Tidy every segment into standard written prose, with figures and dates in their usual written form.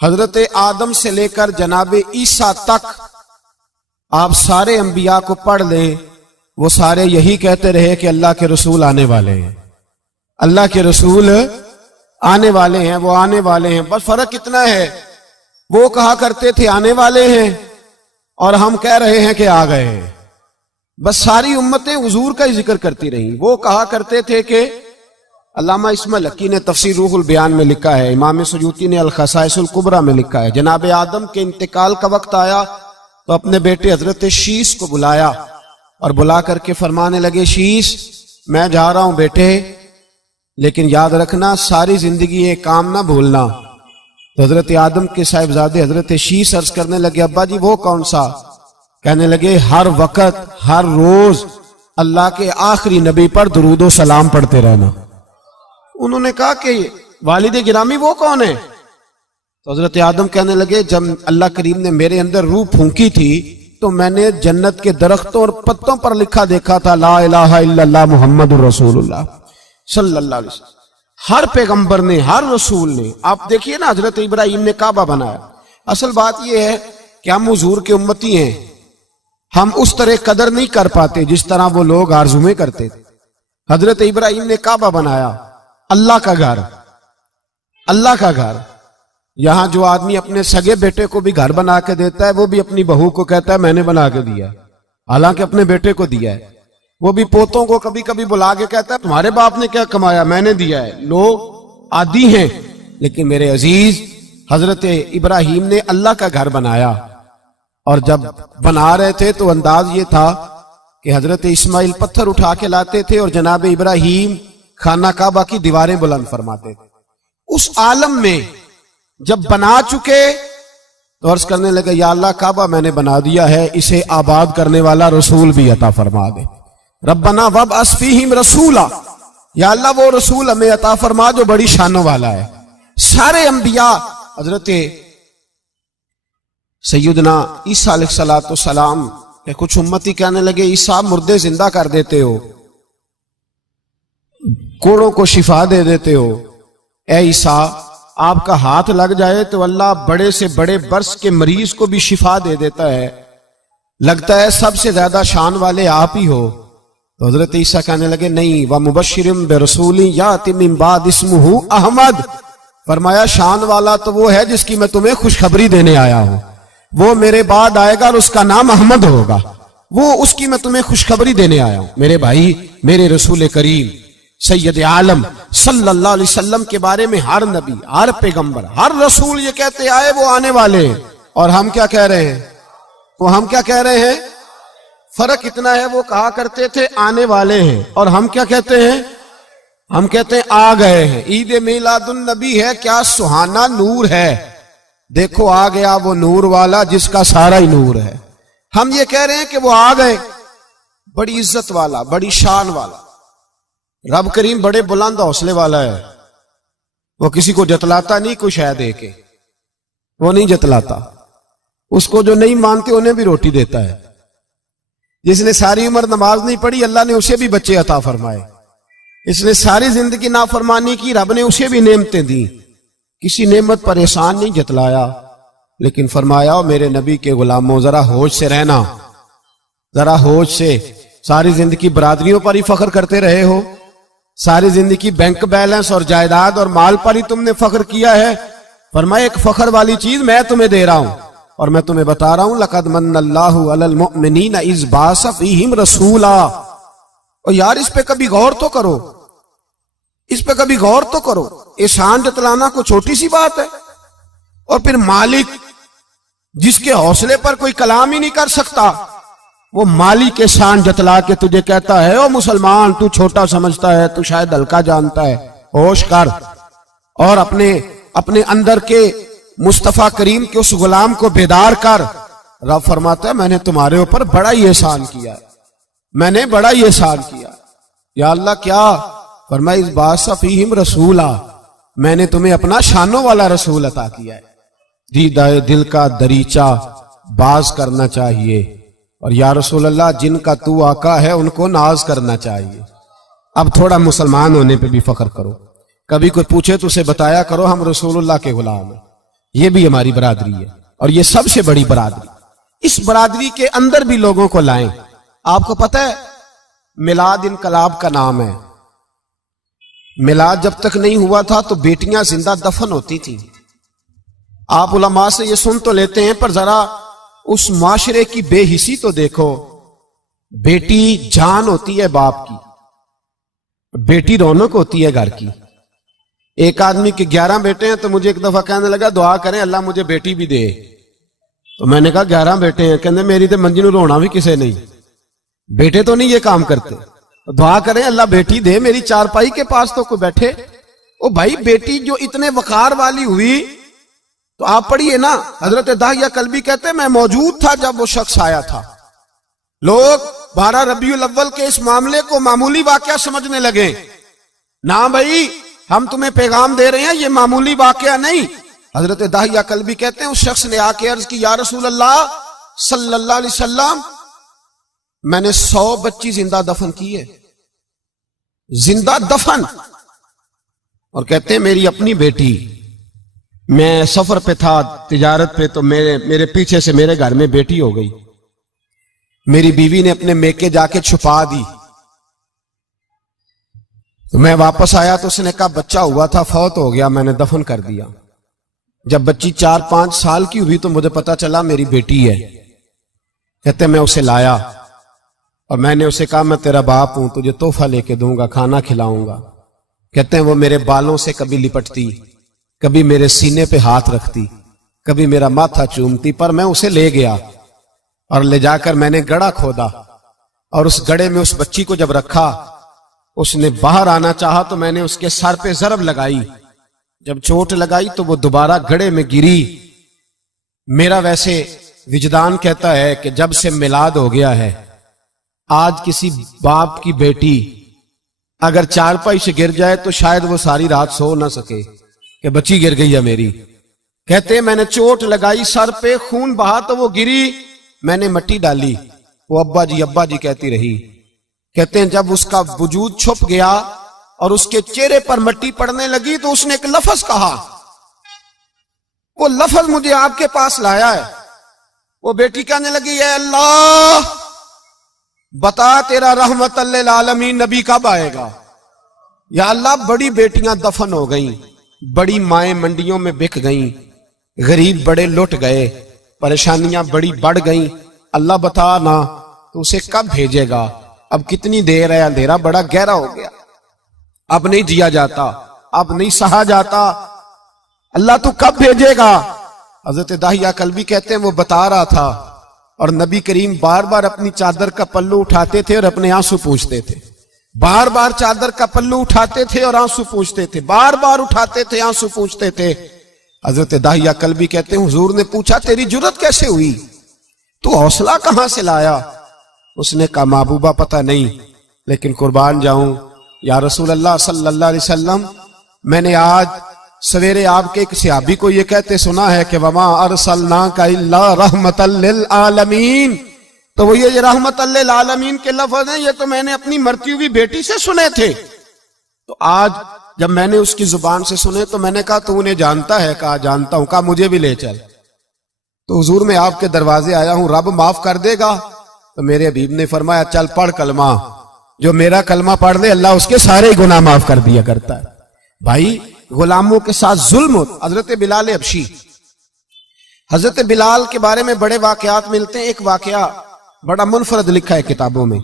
حضرت آدم سے لے کر جناب عیسیٰ تک آپ سارے انبیاء کو پڑھ لیں، وہ سارے یہی کہتے رہے کہ اللہ کے رسول آنے والے ہیں، اللہ کے رسول آنے والے ہیں، وہ آنے والے ہیں۔ بس فرق اتنا ہے، وہ کہا کرتے تھے آنے والے ہیں اور ہم کہہ رہے ہیں کہ آ گئے ہیں۔ بس ساری امتیں حضور کا ہی ذکر کرتی رہیں۔ وہ کہا کرتے تھے کہ علامہ اسماعیل حقی نے تفسیر روح البیان میں لکھا ہے، امام سیوطی نے الخصائص الکبریٰ میں لکھا ہے، جناب آدم کے انتقال کا وقت آیا تو اپنے بیٹے حضرت شیس کو بلایا اور بلا کر کے فرمانے لگے، شیس میں جا رہا ہوں بیٹے، لیکن یاد رکھنا ساری زندگی یہ کام نہ بھولنا۔ تو حضرت آدم کے صاحبزادے حضرت شیس عرض کرنے لگے، ابا جی وہ کون سا؟ کہنے لگے ہر وقت ہر روز اللہ کے آخری نبی پر درود و سلام پڑھتے رہنا۔ انہوں نے کہا کہ والد گرامی وہ کون ہے؟ تو حضرت آدم کہنے لگے، جب اللہ کریم نے میرے اندر روح پھونکی تھی تو میں نے جنت کے درختوں اور پتوں پر لکھا دیکھا تھا لا الہ الا اللہ محمد الرسول اللہ صلی اللہ علیہ وسلم۔ ہر پیغمبر نے، ہر رسول نے، آپ دیکھیے نا حضرت ابراہیم نے کعبہ بنایا۔ اصل بات یہ ہے کہ ہم حضور کے امتی ہیں، ہم اس طرح قدر نہیں کر پاتے جس طرح وہ لوگ آرزو میں کرتے تھے۔ حضرت ابراہیم نے کعبہ بنایا، اللہ کا گھر، اللہ کا گھر۔ یہاں جو آدمی اپنے سگے بیٹے کو بھی گھر بنا کے دیتا ہے وہ بھی اپنی بہو کو کہتا ہے میں نے بنا کے دیا ہے، حالانکہ اپنے بیٹے کو دیا ہے۔ وہ بھی پوتوں کو کبھی کبھی بلا کے کہتا ہے تمہارے باپ نے کیا کمایا، میں نے دیا ہے۔ لوگ عادی ہیں، لیکن میرے عزیز حضرت ابراہیم نے اللہ کا گھر بنایا، اور جب بنا رہے تھے تو انداز یہ تھا کہ حضرت اسماعیل پتھر اٹھا کے لاتے تھے اور جناب ابراہیم خانہ کعبہ کی دیواریں بلند فرماتے تھے۔ اس عالم میں جب بنا چکے تو عرض کرنے لگے یا اللہ کعبہ میں نے بنا دیا ہے، اسے آباد کرنے والا رسول بھی عطا فرما دے۔ ربنا وابعث فیہم رسولا، یا اللہ وہ رسول ہمیں عطا فرما جو بڑی شانوں والا ہے۔ سارے انبیاء، حضرت سیدنا عیسیٰ علیہ السلام کہ کچھ امتی کہنے لگے عیسیٰ مردے زندہ کر دیتے ہو، کوڑوں کو شفا دے دیتے ہو، اے عیسیٰ آپ کا ہاتھ لگ جائے تو اللہ بڑے سے بڑے برس کے مریض کو بھی شفا دے دیتا ہے، لگتا ہے سب سے زیادہ شان والے آپ ہی ہو۔ تو حضرت عیسیٰ کہنے لگے نہیں، وَمُبَشِّرٍ بِرَسُولٍ يَأْتِي مِن بَعْدِ اسْمُهُ احمد، فرمایا شان والا تو وہ ہے جس کی میں تمہیں خوشخبری دینے آیا ہوں، وہ میرے بعد آئے گا اور اس کا نام احمد ہوگا، وہ اس کی میں تمہیں خوشخبری دینے آیا ہوں۔ میرے بھائی، میرے رسول کریم سید عالم صلی اللہ علیہ وسلم کے بارے میں ہر نبی، ہر پیغمبر، ہر رسول یہ کہتے آئے وہ آنے والے ہیں، اور ہم کیا کہہ رہے ہیں؟ وہ ہم کیا کہہ رہے ہیں؟ فرق اتنا ہے، وہ کہا کرتے تھے آنے والے ہیں، اور ہم کیا کہتے ہیں؟ ہم کہتے ہیں آ گئے ہیں۔ عید میلاد النبی ہے، کیا سہانا نور ہے، دیکھو آ گیا وہ نور والا جس کا سارا ہی نور ہے۔ ہم یہ کہہ رہے ہیں کہ وہ آ گئے، بڑی عزت والا، بڑی شان والا۔ رب کریم بڑے بلند حوصلے والا ہے، وہ کسی کو جتلاتا نہیں کوئی شے دے کے، وہ نہیں جتلاتا، اس کو جو نہیں مانتے انہیں بھی روٹی دیتا ہے۔ جس نے ساری عمر نماز نہیں پڑھی اللہ نے اسے بھی بچے عطا فرمائے، اس نے ساری زندگی نافرمانی کی رب نے اسے بھی نعمتیں دی، کسی نعمت پر احسان نہیں جتلایا، لیکن فرمایا میرے نبی کے غلاموں ذرا ہوش سے رہنا، ذرا ہوش سے۔ ساری زندگی برادریوں پر ہی فخر کرتے رہے ہو، ساری زندگی بینک بیلنس اور جائیداد اور مال پر ہی تم نے فخر کیا ہے، فرمایا ایک فخر والی چیز میں تمہیں دے رہا ہوں، اور میں تمہیں بتا رہا ہوں لقد من اللہ علی المؤمنین اذ بعث فیہم رسولا۔ اور یار اس پہ کبھی غور تو کرو، اس پہ کبھی غور تو کرو، احسان جتلانا کوئی چھوٹی سی بات ہے؟ اور پھر مالک جس کے حوصلے پر کوئی کلام ہی نہیں کر سکتا، وہ مالک احسان جتلا کے تجھے کہتا ہے او مسلمان تو چھوٹا سمجھتا ہے، تو شاید ہلکا جانتا ہے، ہوش کر اور اپنے اندر کے مصطفیٰ کریم کے اس غلام کو بیدار کر۔ رب فرماتا ہے میں نے تمہارے اوپر بڑا ہی احسان کیا، میں نے بڑا ہی احسان کیا۔ یا اللہ کیا؟ فرمایا اس بعث فیہم رسولا، میں نے تمہیں اپنا شانوں والا رسول عطا کیا ہے۔ دیدہ دل کا دریچہ باز کرنا چاہیے، اور یا رسول اللہ جن کا تو آقا ہے ان کو ناز کرنا چاہیے۔ اب تھوڑا مسلمان ہونے پہ بھی فخر کرو، کبھی کوئی پوچھے تو اسے بتایا کرو ہم رسول اللہ کے غلام ہیں، یہ بھی ہماری برادری ہے اور یہ سب سے بڑی برادری. اس برادری کے اندر بھی لوگوں کو لائیں. آپ کو پتہ ہے میلاد انقلاب کا نام ہے. میلاد جب تک نہیں ہوا تھا تو بیٹیاں زندہ دفن ہوتی تھیں. آپ علماء سے یہ سن تو لیتے ہیں پر ذرا اس معاشرے کی بے حسی تو دیکھو. بیٹی جان ہوتی ہے باپ کی, بیٹی رونق ہوتی ہے گھر کی. ایک آدمی کے 11 بیٹے ہیں تو مجھے ایک دفعہ کہنے لگا دعا کریں اللہ مجھے بیٹی بھی دے. تو میں نے کہا 11 بیٹے ہیں, کہنے میری تو منجی نو رونا بھی کسے نہیں, بیٹے تو نہیں یہ کام کرتے, دعا کریں اللہ بیٹی دے, میری چارپائی کے پاس تو کوئی بیٹھے. او بھائی بیٹی جو اتنے وقار والی ہوئی تو آپ پڑھیے نا, حضرت داہیہ کلبی کہتے ہیں میں موجود تھا جب وہ شخص آیا تھا. لوگ 12 ربیع الاول کے اس معاملے کو معمولی واقعہ سمجھنے لگے. نہ بھائی ہم تمہیں پیغام دے رہے ہیں یہ معمولی واقعہ نہیں. حضرت داہیہ کلبی کہتے ہیں اس شخص نے آ کے عرض کی یا رسول اللہ صلی اللہ علیہ وسلم میں نے 100 بچی زندہ دفن کی ہے, زندہ دفن. اور کہتے ہیں میری اپنی بیٹی, میں سفر پہ تھا تجارت پہ تو میرے پیچھے سے میرے گھر میں بیٹی ہو گئی. میری بیوی نے اپنے میکے جا کے چھپا دی. تو میں واپس آیا تو اس نے کہا بچہ ہوا تھا فوت ہو گیا, میں نے دفن کر دیا. جب بچی 4-5 سال کی ہوئی تو مجھے پتا چلا میری بیٹی ہے. کہتے ہیں میں اسے لایا اور میں نے اسے کہا میں تیرا باپ ہوں, تجھے تحفہ لے کے دوں گا, کھانا کھلاؤں گا. کہتے ہیں وہ میرے بالوں سے کبھی لپٹتی, کبھی میرے سینے پہ ہاتھ رکھتی, کبھی میرا ماتھا چومتی. پر میں اسے لے گیا اور لے جا کر میں نے گڑھا کھودا اور اس گڑھے میں اس بچی کو جب رکھا, اس نے باہر آنا چاہا تو میں نے اس کے سر پہ ضرب لگائی. جب چوٹ لگائی تو وہ دوبارہ گڑھے میں گری. میرا ویسے وجدان کہتا ہے کہ جب سے میلاد ہو گیا ہے آج کسی باپ کی بیٹی اگر چارپائی سے گر جائے تو شاید وہ ساری رات سو نہ سکے کہ بچی گر گئی ہے میری. کہتے ہیں میں نے چوٹ لگائی سر پہ, خون بہا تو وہ گری, میں نے مٹی ڈالی, وہ ابا جی کہتی رہی. کہتے ہیں جب اس کا وجود چھپ گیا اور اس کے چہرے پر مٹی پڑنے لگی تو اس نے ایک لفظ کہا, وہ لفظ مجھے آپ کے پاس لایا ہے. وہ بیٹی کہنے لگی اے اللہ بتا تیرا رحمت للعالمین نبی کب آئے گا. یا اللہ بڑی بیٹیاں دفن ہو گئیں, بڑی مائیں منڈیوں میں بک گئیں, غریب بڑے لٹ گئے, پریشانیاں بڑی بڑھ گئیں. اللہ بتا نا تو اسے کب بھیجے گا. اب کتنی دیر ہے, اندھیرا بڑا گہرا ہو گیا, اب نہیں جیا جاتا, اب نہیں سہا جاتا, اللہ تو کب بھیجے گا. حضرت داہیہ کلبی کہتے ہیں وہ بتا رہا تھا اور نبی کریم بار بار اپنی چادر کا پلو اٹھاتے تھے اور اپنے آنسو پوچھتے تھے. بار بار چادر کا پلو اٹھاتے تھے اور آنسو پوچھتے تھے, بار بار اٹھاتے تھے آنسو پوچھتے تھے. حضرت داہیہ کلبی کہتے ہیں حضور نے پوچھا تیری جرت کیسے ہوئی, تو حوصلہ کہاں سے لایا. اس نے کہا محبوبہ پتہ نہیں, لیکن قربان جاؤں یا رسول اللہ صلی اللہ علیہ وسلم میں نے آج سویرے آپ کے ایک صحابی کو یہ کہتے سنا ہے کہ وما ارسلناک الا رحمتا للعالمین. تو وہ یہ رحمت للعالمین کے لفظ ہیں, یہ تو میں نے اپنی مرتی ہوئی بیٹی سے سنے تھے. تو آج جب میں نے اس کی زبان سے سنے تو میں نے کہا تو انہیں جانتا ہے. کہا جانتا ہوں. کہا مجھے بھی لے چل. تو حضور میں آپ کے دروازے آیا ہوں, رب معاف کر دے گا. تو میرے حبیب نے فرمایا چل پڑھ کلمہ, جو میرا کلمہ پڑھ لے اللہ اس کے سارے گناہ معاف کر دیا کرتا ہے. بھائی غلاموں کے ساتھ ظلم ہوتا. حضرت بلال حبشی, حضرت بلال کے بارے میں بڑے واقعات ملتے ہیں. ایک واقعہ بڑا منفرد لکھا ہے کتابوں میں.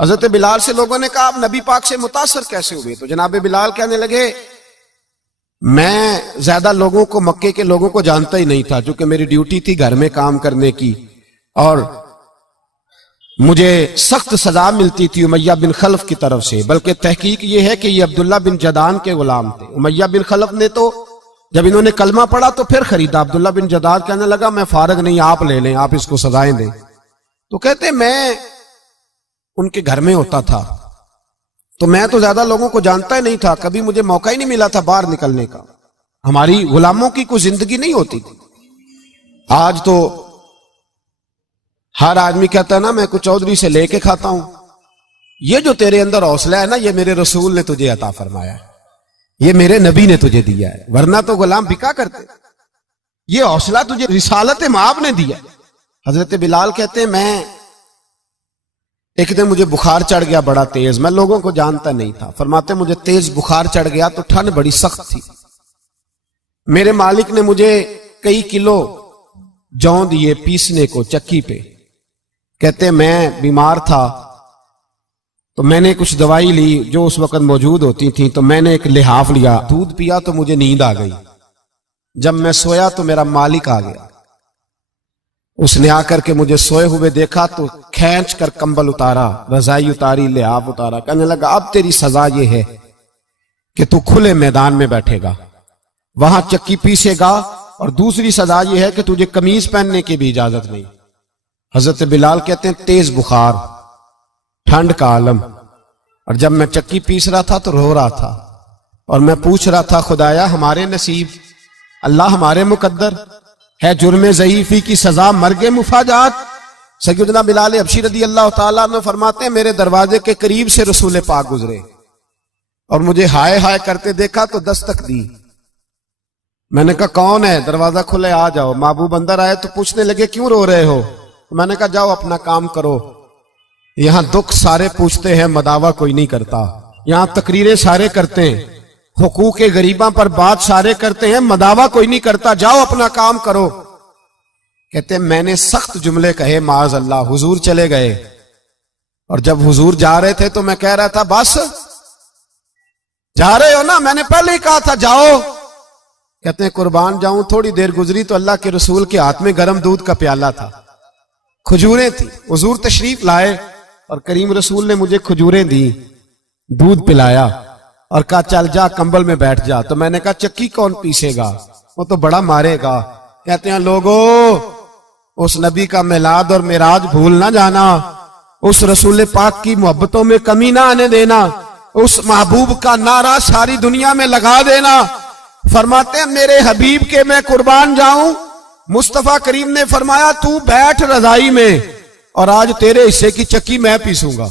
حضرت بلال سے لوگوں نے کہا آپ نبی پاک سے متاثر کیسے ہوئے. تو جناب بلال کہنے لگے میں زیادہ لوگوں کو مکے کے لوگوں کو جانتا ہی نہیں تھا, چونکہ میری ڈیوٹی تھی گھر میں کام کرنے کی اور مجھے سخت سزا ملتی تھی امیہ بن خلف کی طرف سے. بلکہ تحقیق یہ ہے کہ یہ عبداللہ بن جدان کے غلام تھے. امیہ بن خلف نے تو جب انہوں نے کلمہ پڑھا تو پھر خریدا. عبداللہ بن جدان کہنے لگا میں فارغ نہیں, آپ لے لیں, آپ اس کو سزائیں دیں. تو کہتے میں ان کے گھر میں ہوتا تھا تو میں تو زیادہ لوگوں کو جانتا ہی نہیں تھا, کبھی مجھے موقع ہی نہیں ملا تھا باہر نکلنے کا. ہماری غلاموں کی کوئی زندگی نہیں ہوتی تھی. آج تو ہر آدمی کہتا ہے نا میں کچھ چودھری سے لے کے کھاتا ہوں. یہ جو تیرے اندر حوصلہ ہے نا یہ میرے رسول نے تجھے عطا فرمایا ہے, یہ میرے نبی نے تجھے دیا ہے, ورنہ تو غلام بکا کرتے. یہ حوصلہ تجھے رسالت مآب نے دیا۔ حضرت بلال کہتے ہیں میں ایک دن مجھے بخار چڑھ گیا بڑا تیز، میں لوگوں کو جانتا نہیں تھا، فرماتے مجھے تیز بخار چڑھ گیا تو ٹھنڈ بڑی سخت تھی، میرے مالک نے مجھے کئی کلو جوں دیے پیسنے کو چکی پہ، کہتے میں بیمار تھا تو میں نے کچھ دوائی لی جو اس وقت موجود ہوتی تھی، تو میں نے ایک لحاف لیا، دودھ پیا تو مجھے نیند آ گئی، جب میں سویا تو میرا مالک آ گیا، اس نے آ کر کے مجھے سوئے ہوئے دیکھا تو کھینچ کر کمبل اتارا، رضائی اتاری، لحاف اتارا، کہنے لگا اب تیری سزا یہ ہے کہ تو کھلے میدان میں بیٹھے گا، وہاں چکی پیسے گا، اور دوسری سزا یہ ہے کہ تجھے قمیض پہننے کی بھی اجازت نہیں۔ حضرت بلال کہتے ہیں تیز بخار، ٹھنڈ کا عالم، اور جب میں چکی پیس رہا تھا تو رو رہا تھا، اور میں پوچھ رہا تھا خدایا ہمارے نصیب، اللہ ہمارے مقدر ہے، جرم ضعیفی کی سزا مرگ مفاجات۔ سیدنا بلال حبشی رضی اللہ تعالیٰ عنہ فرماتے ہیں میرے دروازے کے قریب سے رسول پاک گزرے اور مجھے ہائے ہائے کرتے دیکھا تو دستک دی، میں نے کہا کون ہے؟ دروازہ کھلے آ جاؤ۔ محبوب اندر آئے تو پوچھنے لگے کیوں رو رہے ہو؟ میں نے کہا جاؤ اپنا کام کرو، یہاں دکھ سارے پوچھتے ہیں مداوع کوئی نہیں کرتا، یہاں تقریریں سارے کرتے ہیں، حقوق غریباں پر بات سارے کرتے ہیں، مداوع کوئی نہیں کرتا، جاؤ اپنا کام کرو۔ کہتے ہیں میں نے سخت جملے کہے معاذ اللہ، حضور چلے گئے، اور جب حضور جا رہے تھے تو میں کہہ رہا تھا بس جا رہے ہو نا، میں نے پہلے ہی کہا تھا جاؤ۔ کہتے ہیں قربان جاؤں، تھوڑی دیر گزری تو اللہ کے رسول کے ہاتھ میں گرم دودھ کا پیالہ تھا، کھجوریں تھی، حضور تشریف لائے اور کریم رسول نے مجھے کھجوریں دی، دودھ پلایا اور کہا چل جا کمبل میں بیٹھ جا۔ تو میں نے کہا چکی کون پیسے گا، وہ تو بڑا مارے گا۔ کہتے ہیں لوگو اس نبی کا میلاد اور معراج بھول نہ جانا، اس رسول پاک کی محبتوں میں کمی نہ آنے دینا، اس محبوب کا نعرہ ساری دنیا میں لگا دینا۔ فرماتے ہیں میرے حبیب کے میں قربان جاؤں، مصطفیٰ کریم نے فرمایا تو بیٹھ رضائی میں اور آج تیرے حصے کی چکی میں پیسوں گا۔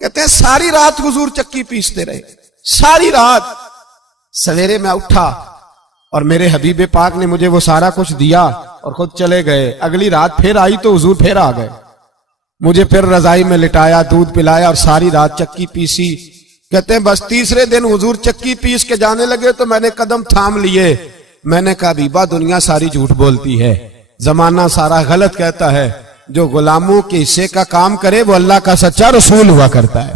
کہتے ہیں ساری رات حضور چکی پیستے رہے، ساری رات۔ سویرے میں اٹھا اور میرے حبیب پاک نے مجھے وہ سارا کچھ دیا اور خود چلے گئے۔ اگلی رات پھر آئی تو حضور پھر آ گئے، مجھے پھر رضائی میں لٹایا، دودھ پلایا اور ساری رات چکی پیسی۔ کہتے ہیں بس تیسرے دن حضور چکی پیس کے جانے لگے تو میں نے قدم تھام لیے، میں نے کہا حبیبہ دنیا ساری جھوٹ بولتی ہے، زمانہ سارا غلط کہتا ہے، جو غلاموں کے حصے کا کام کرے وہ اللہ کا سچا رسول ہوا کرتا ہے۔